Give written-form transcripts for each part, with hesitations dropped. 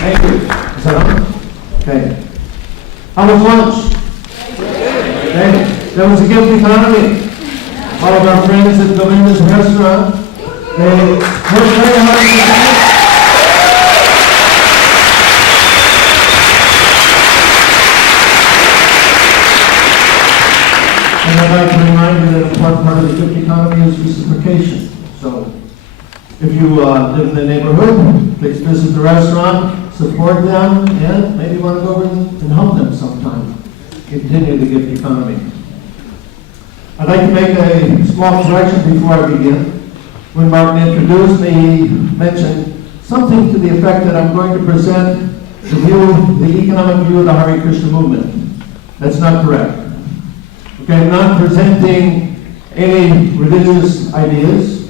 Thank you. Is that on? Okay. How was lunch? Okay. There was a gift economy. All of our friends that go in this restaurant, they work very hard. And I'd like to remind you that an important part of the gift economy is reciprocation. So, if you live in the neighborhood, please visit the restaurant, support them, and maybe want to go over and help them sometime. Continue the gift economy. I'd like to make a small correction before I begin. When Martin introduced me, he mentioned something to the effect that I'm going to present the economic view of the Hare Krishna movement. That's not correct. Okay, I'm not presenting any religious ideas.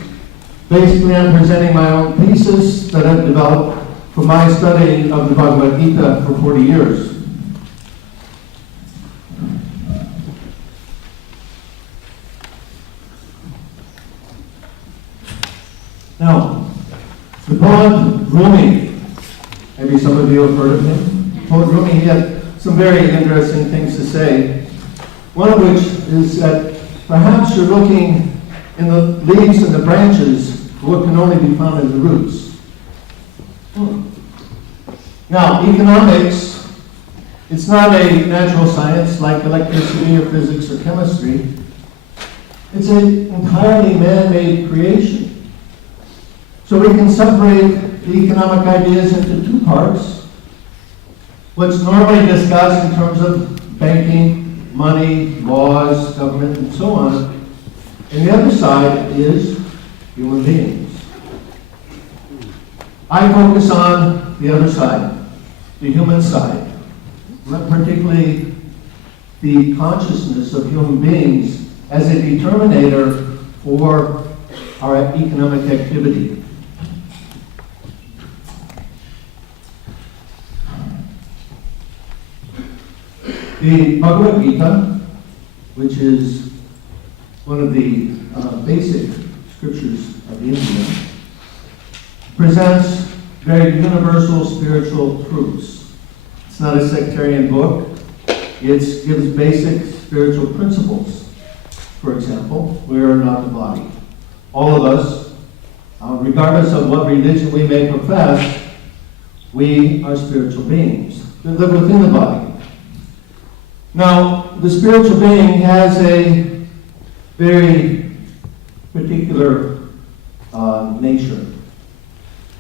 Basically, I'm presenting my own thesis that I've developed from my study of the Bhagavad Gita for 40 years. Now, the poet Rumi, maybe some of you have heard of him. Poet Rumi, he had some very interesting things to say. One of which is that perhaps you're looking in the leaves and the branches for what can only be found in the roots. Now, economics, it's not a natural science like electricity or physics or chemistry. It's an entirely man-made creation. So we can separate the economic ideas into two parts. What's normally discussed in terms of banking, money, laws, government, and so on. And the other side is human beings. I focus on the other side, the human side, particularly the consciousness of human beings as a determinator for our economic activity. The Bhagavad Gita, which is one of the basic scriptures of the India, presents very universal spiritual truths. It's not a sectarian book. It gives basic spiritual principles. For example, we are not the body. All of us, regardless of what religion we may profess, we are spiritual beings that live within the body. Now, the spiritual being has a very particular nature.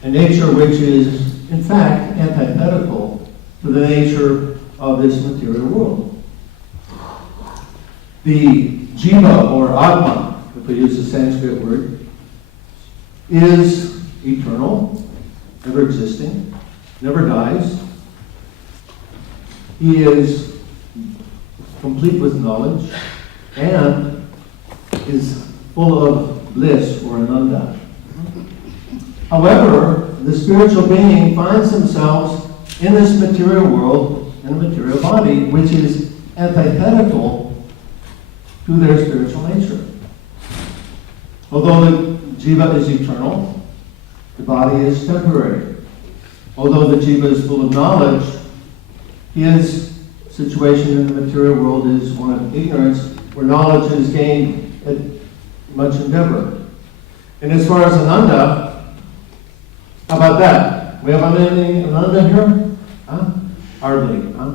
A nature which is, in fact, antithetical to the nature of this material world. The jiva, or atma, if we use the Sanskrit word, is eternal, never existing, never dies. He is complete with knowledge, and is full of bliss or ananda. However, the spiritual being finds themselves in this material world, in a material body, which is antithetical to their spiritual nature. Although the jiva is eternal, the body is temporary. Although the jiva is full of knowledge, his situation in the material world is one of ignorance, where knowledge is gained at much endeavor. And as far as ananda, how about that? We have any ananda here? Huh? Hardly. Huh?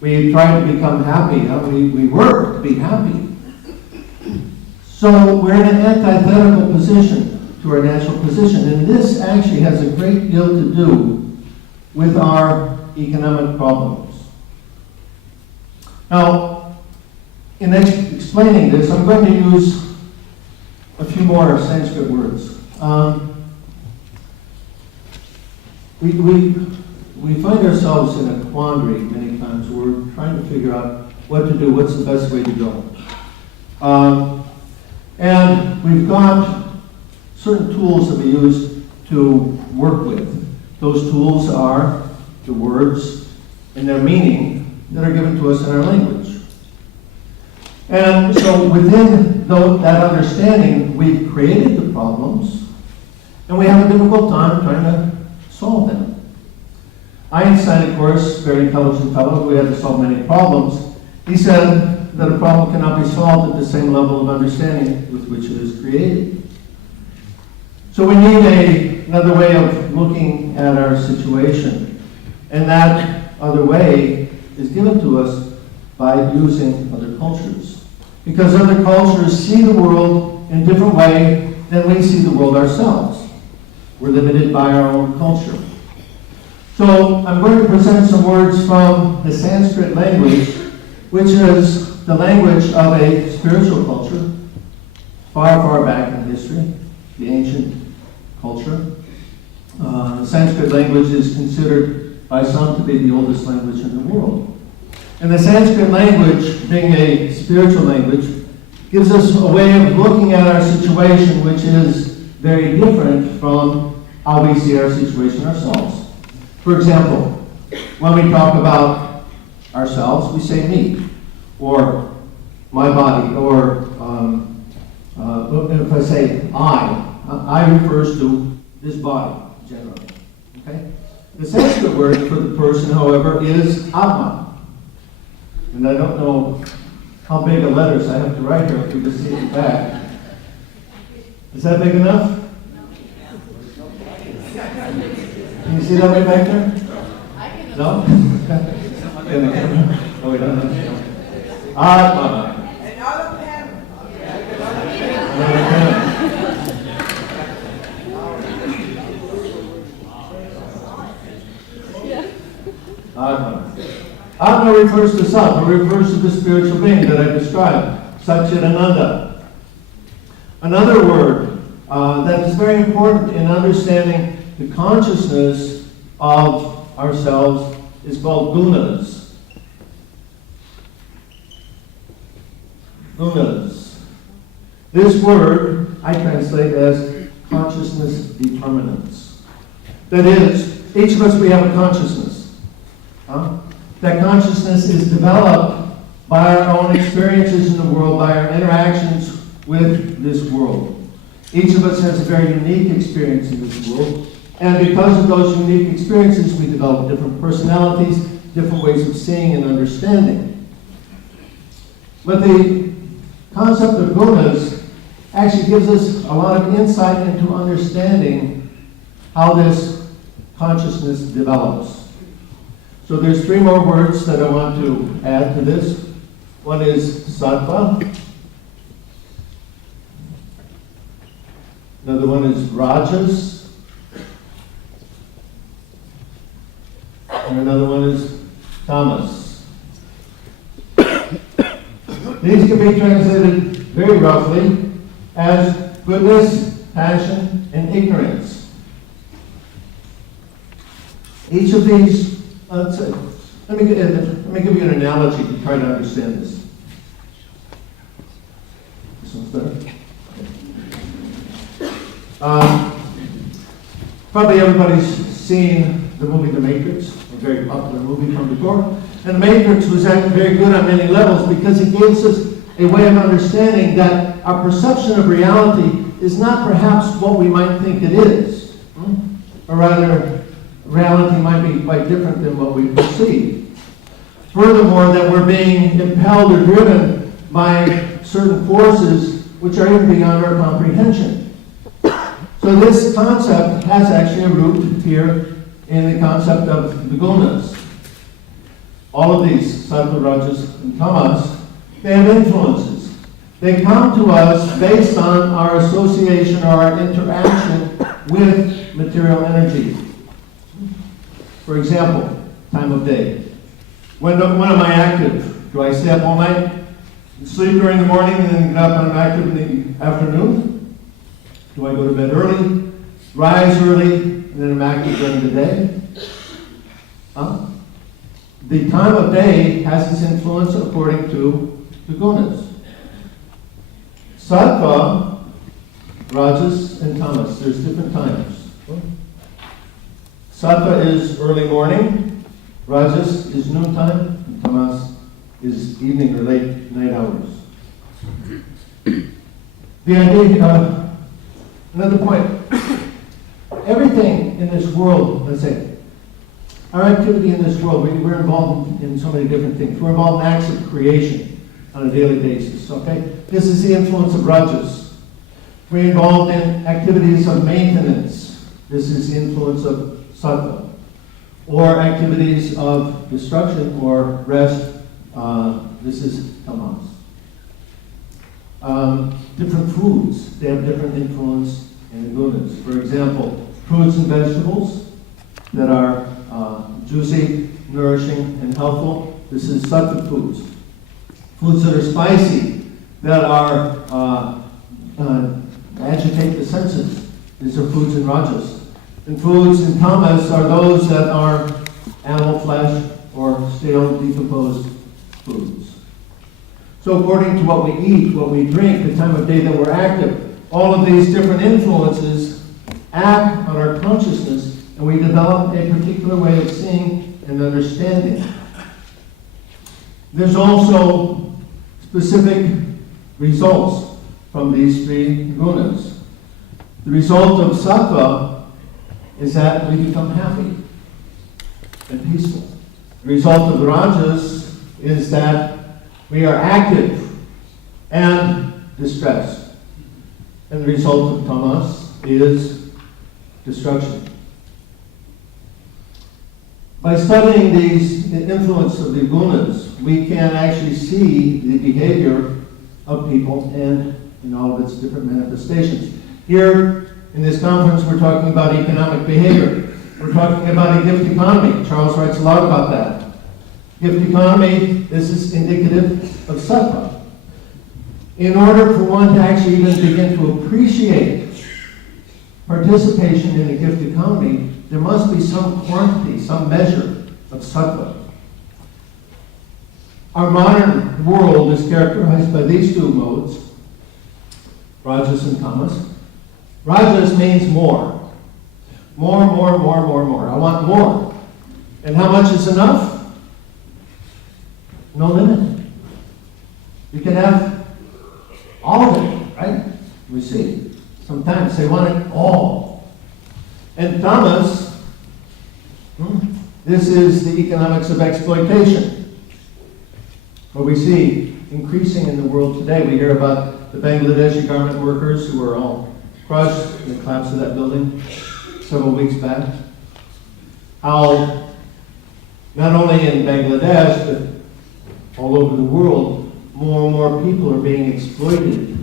We try to become happy. Huh? We work to be happy. So we're in an antithetical position to our natural position. And this actually has a great deal to do with our economic problems. Now, in explaining this, I'm going to use a few more Sanskrit words. We find ourselves in a quandary many times where we're trying to figure out what to do, what's the best way to go. And we've got certain tools that we use to work with. Those tools are the words and their meaning that are given to us in our language. And so within that understanding, we've created the problems, and we have a difficult time trying to solve them. Einstein, of course, very intelligent fellow who had to solve many problems, he said that a problem cannot be solved at the same level of understanding with which it is created. So we need another way of looking at our situation. And that other way is given to us by using other cultures. Because other cultures see the world in a different way than we see the world ourselves. We're limited by our own culture. So I'm going to present some words from the Sanskrit language, which is the language of a spiritual culture, far, far back in history, the ancient culture. The Sanskrit language is considered by some to be the oldest language in the world. And the Sanskrit language, being a spiritual language, gives us a way of looking at our situation which is very different from how we see our situation ourselves. For example, when we talk about ourselves, we say me, or my body, or if I say I refers to this body, generally. Okay? The Sanskrit word for the person, however, is Atma. And I don't know how big of letters I have to write here if we just see it back. Is that big enough? Can you see that way back there? No? Oh, we don't know. Atma. Another pen. Another pen. Atma. Atma refers to self, or refers to the spiritual being that I described, Satchidananda. Another word that is very important in understanding the consciousness of ourselves is called gunas. Gunas. This word I translate as consciousness determinants. That is, each of us, we have a consciousness. That consciousness is developed by our own experiences in the world, by our interactions with this world. Each of us has a very unique experience in this world, and because of those unique experiences, we develop different personalities, different ways of seeing and understanding. But the concept of gunas actually gives us a lot of insight into understanding how this consciousness develops. So there's three more words that I want to add to this. One is sattva. Another one is rajas. And another one is tamas. These can be translated very roughly as goodness, passion, and ignorance. Each of these, let me give you an analogy to try to understand this. This one's better. Probably everybody's seen the movie The Matrix, a very popular movie from before. And The Matrix was actually very good on many levels because it gives us a way of understanding that our perception of reality is not perhaps what we might think it is. Or rather, reality might be quite different than what we perceive. Furthermore, that we're being impelled or driven by certain forces which are even beyond our comprehension. So this concept has actually a root here in the concept of the gunas. All of these, sattva, rajas, and tamas, they have influences. They come to us based on our association or our interaction with material energy. For example, time of day. When am I active? Do I stay up all night, sleep during the morning, and then get up and I'm active in the afternoon? Do I go to bed early, rise early, and then I'm active during the day? The time of day has its influence according to the gunas. Sattva, rajas, and tamas. There's different times. Sattva is early morning, rajas is noontime, and tamas is evening or late night hours. The idea, another point, everything in this world, let's say, Our activity in this world, we're involved in so many different things. We're involved in acts of creation on a daily basis, okay? This is the influence of rajas. We're involved in activities of maintenance. This is the influence of sattva. Or activities of destruction or rest. This is tamas. Different foods, they have different influence in the gunas. For example, fruits and vegetables that are juicy, nourishing, and healthful. This is sattva foods. Foods that are spicy, that are agitate the senses. These are foods in rajas. And foods in tamas are those that are animal flesh or stale, decomposed foods. So according to what we eat, what we drink, the time of day that we're active, all of these different influences act on our consciousness, and we develop a particular way of seeing and understanding. There's also specific results from these three gunas. The result of sattva is that we become happy and peaceful. The result of the rajas is that we are active and distressed. And the result of tamas is destruction. By studying the influence of the gunas, we can actually see the behavior of people and in all of its different manifestations. Here in this conference, we're talking about economic behavior. We're talking about a gift economy. Charles writes a lot about that. Gift economy, this is indicative of sattva. In order for one to actually even begin to appreciate participation in a gift economy, there must be some quantity, some measure of sattva. Our modern world is characterized by these two modes, rajas and tamas. Rajas means more. More. I want more. And how much is enough? No limit. You can have all of it, right? We see. Sometimes they want it all. And tamas, this is the economics of exploitation. What we see increasing in the world today. We hear about the Bangladeshi garment workers who were all crushed in the collapse of that building several weeks back. How not only in Bangladesh, but all over the world, more and more people are being exploited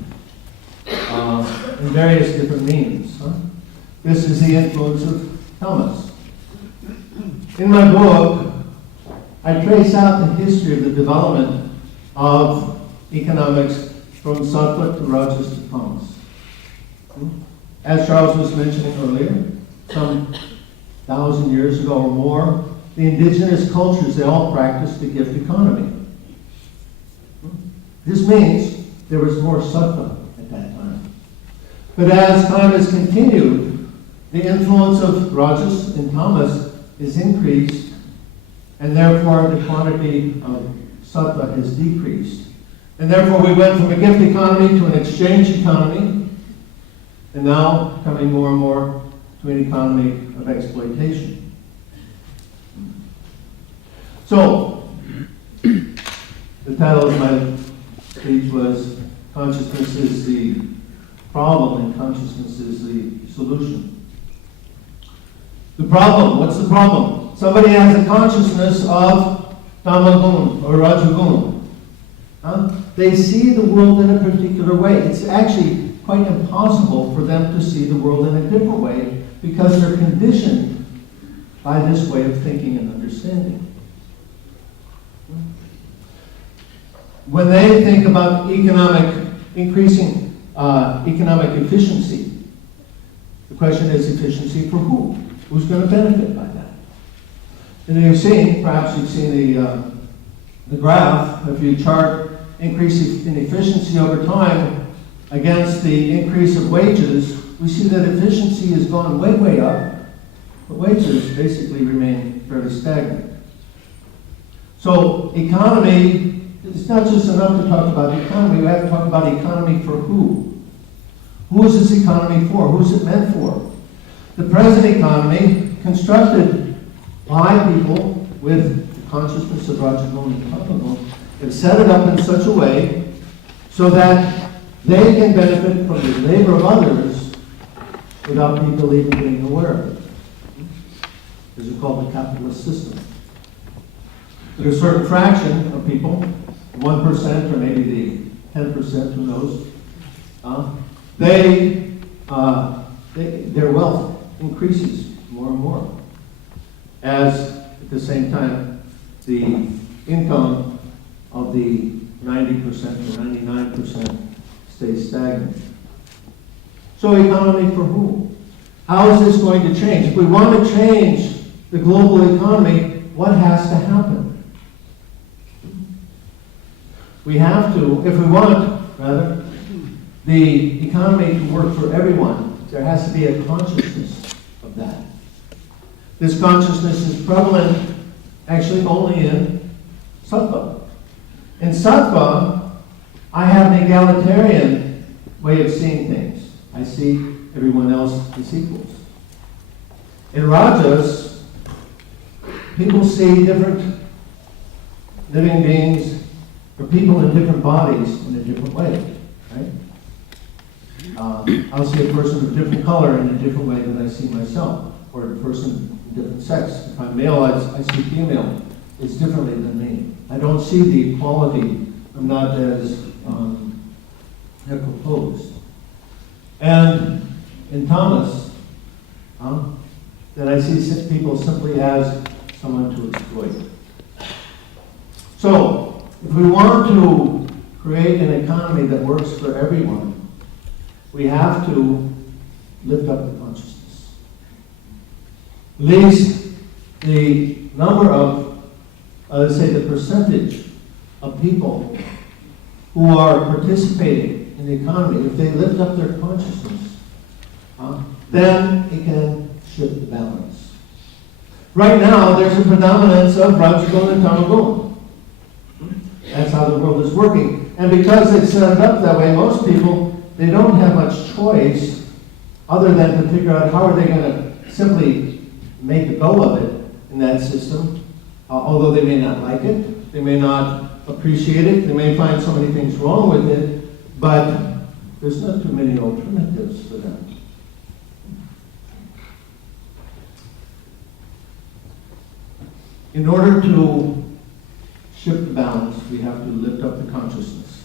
in various different means. This is the influence of tamas. In my book, I trace out the history of the development of economics from sattva to rajas to tamas. As Charles was mentioning earlier, some 1,000 years ago or more, the indigenous cultures, they all practiced the gift economy. This means there was more sattva at that time. But as time has continued, the influence of rajas and tamas is increased, and therefore the quantity of sattva has decreased. And therefore we went from a gift economy to an exchange economy, and now coming more and more to an economy of exploitation. So, the title of my speech was Consciousness is the Problem and Consciousness is the Solution. The problem, what's the problem? Somebody has a consciousness of tamagun or rajagun. They see the world in a particular way. It's actually quite impossible for them to see the world in a different way because they're conditioned by this way of thinking and understanding. When they think about increasing economic efficiency, the question is efficiency for who? Who's going to benefit by that? And you've seen, perhaps you've seen the graph, if you chart increase in efficiency over time against the increase of wages, we see that efficiency has gone way, way up, but wages basically remain fairly stagnant. So economy, it's not just enough to talk about the economy, we have to talk about economy for who? Who is this economy for? Who is it meant for? The present economy, constructed by people with the consciousness of Rajaguna and Tamaguna, and set it up in such a way so that they can benefit from the labor of others without people even being aware of it. This is called the capitalist system. There's a certain fraction of people, 1% or maybe the 10%, who knows, their wealth increases more and more, as at the same time the income of the 90% or 99% stays stagnant. So economy for whom? How is this going to change? If we want to change the global economy, what has to happen? We have to, if we want, rather, the economy to work for everyone, there has to be a consciousness of that. This consciousness is prevalent actually only in Sattva. In Sattva, I have an egalitarian way of seeing things. I see everyone else as equals. In Rajas, people see different living beings or people in different bodies in a different way, right? I'll see a person of different color in a different way than I see myself, or a person of different sex. If I'm male, I see female. It's differently than me. I don't see the equality. I'm not as proposed. And in Thomas, that I see people simply as someone to exploit. So, if we want to create an economy that works for everyone, we have to lift up the consciousness. At least the number of, let's say the percentage of people who are participating in the economy, if they lift up their consciousness, then it can shift the balance. Right now, there's a predominance of Rajaguna and Tamaguna. That's how the world is working. And because it's set up that way, most people, they don't have much choice other than to figure out how are they going to simply make a go of it in that system, although they may not like it, they may not appreciate it, they may find so many things wrong with it, but there's not too many alternatives for them. In order to shift the balance, we have to lift up the consciousness.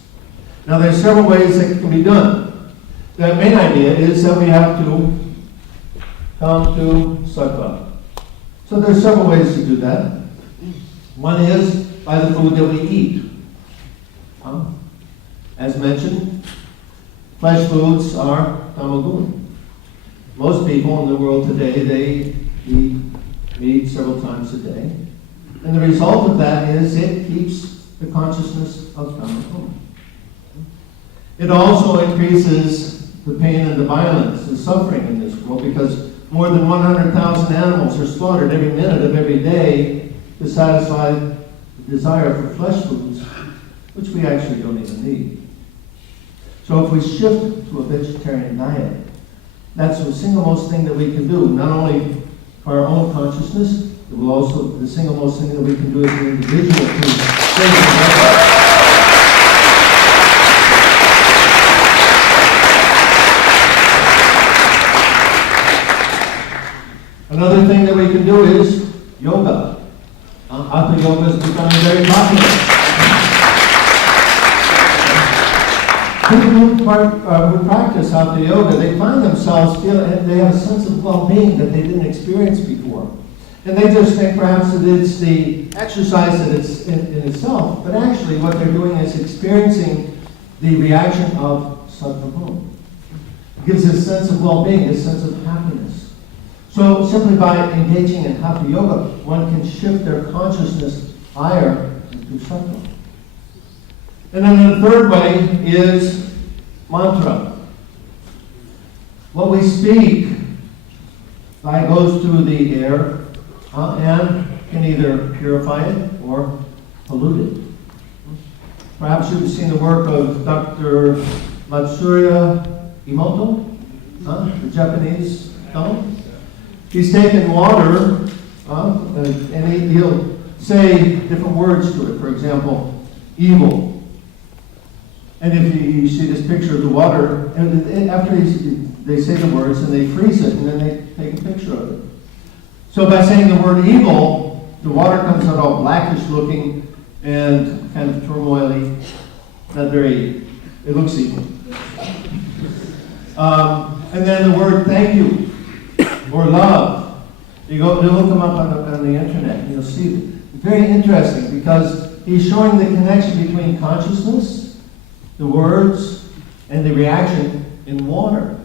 Now, there's several ways that can be done. The main idea is that we have to come to sattva. So there's several ways to do that. One is by the food that we eat. As mentioned, flesh foods are tamaguna. Most people in the world today, they eat meat several times a day. And the result of that is it keeps the consciousness of tamaguna. It also increases the pain and the violence and suffering in this world because more than 100,000 animals are slaughtered every minute of every day to satisfy the desire for flesh foods, which we actually don't even need. So if we shift to a vegetarian diet, that's the single most thing that we can do, not only for our own consciousness, it will also, the single most thing that we can do as an individual to save the Another thing that we can do is yoga. Hatha yoga is becoming very popular. People who practice Hatha yoga, they find themselves feeling, they have a sense of well-being that they didn't experience before. And they just think perhaps that it's the exercise that it's in itself, but actually what they're doing is experiencing the reaction of sattva guna. It gives a sense of well-being, a sense of happiness. So simply by engaging in Hatha yoga, one can shift their consciousness higher into sattva. And then the third way is mantra. What we speak goes through the air and can either purify it or pollute it. Perhaps you've seen the work of Dr. Matsuya Emoto, the Japanese fellow. He's taken water And he'll say different words to it. For example, evil. And if you see this picture of the water, and after they say the words and they freeze it and then they take a picture of it. So by saying the word evil, the water comes out all blackish looking and kind of turmoily. Not very, it looks evil. And then the word thank you or love. You'll look them up on the internet and you'll see it. Very interesting because he's showing the connection between consciousness, the words, and the reaction in water.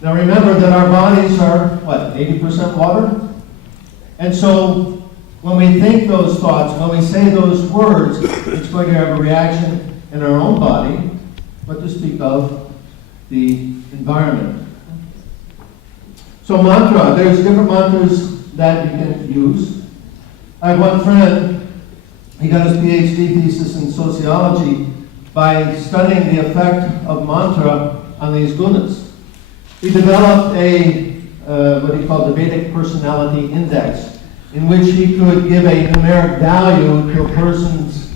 Now remember that our bodies are, 80% water? And so when we think those thoughts, when we say those words, it's going to have a reaction in our own body, what to speak of the environment. So mantra, there's different mantras that you can use. I have one friend, he got his PhD thesis in sociology by studying the effect of mantra on these gunas. He developed what he called the Vedic Personality Index, in which he could give a numeric value to a person's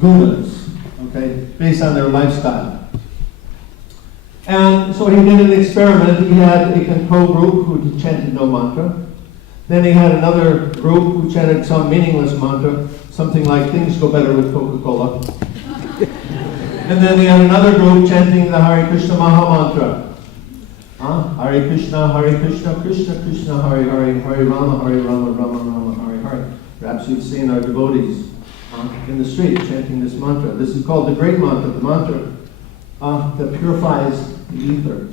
gunas, okay, based on their lifestyle. And so he did an experiment. He had a control group who chanted no mantra. Then he had another group who chanted some meaningless mantra, something like things go better with Coca-Cola. And then he had another group chanting the Hare Krishna Maha Mantra. Hare Krishna, Krishna Krishna, Hare Hare, Hare Rama, Rama Rama, Hare Hare. Perhaps you've seen our devotees in the street chanting this mantra. This is called the great mantra, the mantra that purifies the ether.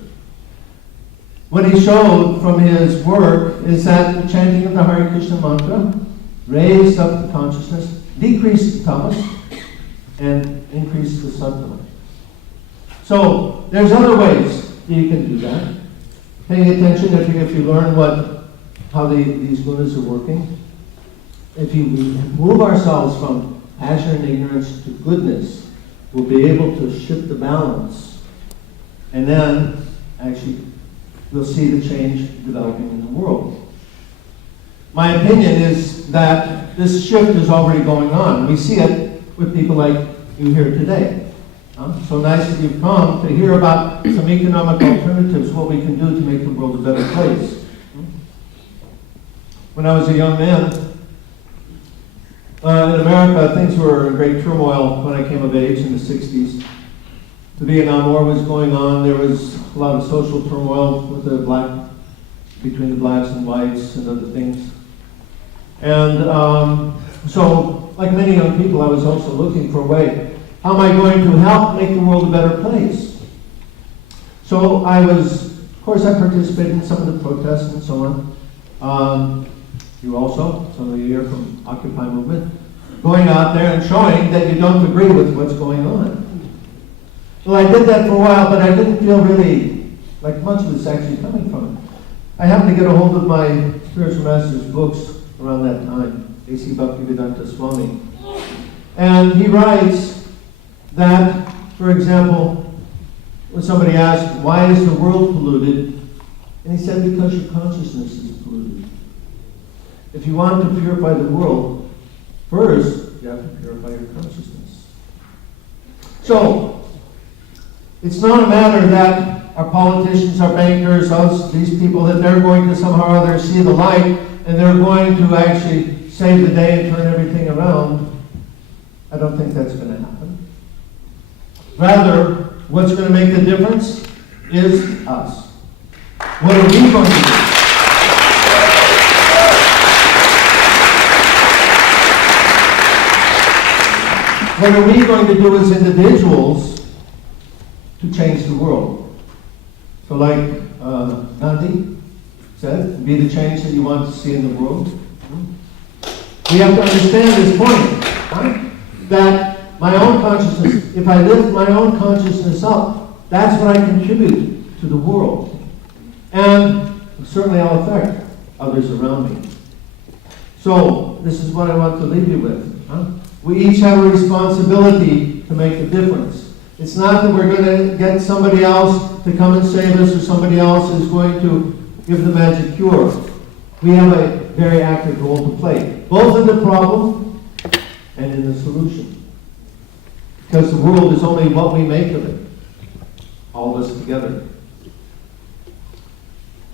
What he showed from his work is that the chanting of the Hare Krishna mantra raised up the consciousness, decreased the tamas, and increased the sattva. So there's other ways you can do that. Paying attention if you learn how these gunas are working. If you move ourselves from passion and ignorance to goodness, we'll be able to shift the balance. And then, actually, we'll see the change developing in the world. My opinion is that this shift is already going on. We see it with people like you here today. So nice that you've come to hear about some economic alternatives, what we can do to make the world a better place. When I was a young man, in America, things were in great turmoil when I came of age in the 60s. The Vietnam War was going on. There was a lot of social turmoil with between the blacks and whites and other things. And so, like many young people, I was also looking for a way. How am I going to help make the world a better place? So of course I participated in some of the protests and so on. You also, some of you here from Occupy movement, going out there and showing that you don't agree with what's going on. Well, I did that for a while, but I didn't feel really like much was actually coming from it. I happened to get a hold of my spiritual master's books around that time, A.C. Bhaktivedanta Swami. And he writes that, for example, when somebody asked, why is the world polluted? And he said, because your consciousness is polluted. If you want to purify the world, first, you have to purify your consciousness. So, it's not a matter that our politicians, our bankers, these people, that they're going to somehow or other see the light and they're going to actually save the day and turn everything around. I don't think that's going to happen. Rather, what's going to make the difference is us. What are we going to do? What are we going to do as individuals to change the world? So like Gandhi said, be the change that you want to see in the world. We have to understand this point, right? That my own consciousness, if I lift my own consciousness up, that's what I contribute to the world. And certainly I'll affect others around me. So this is what I want to leave you with. We each have a responsibility to make a difference. It's not that we're going to get somebody else to come and save us or somebody else is going to give the magic cure. We have a very active role to play, both in the problem and in the solution. Because the world is only what we make of it, all of us together.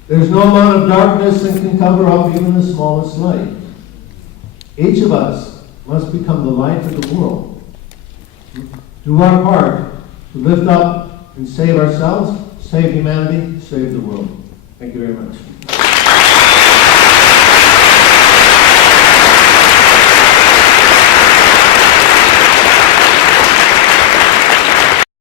There's no amount of darkness that can cover up even the smallest light. Each of us must become the light of the world. Do our part to lift up and save ourselves, save humanity, save the world. Thank you very much.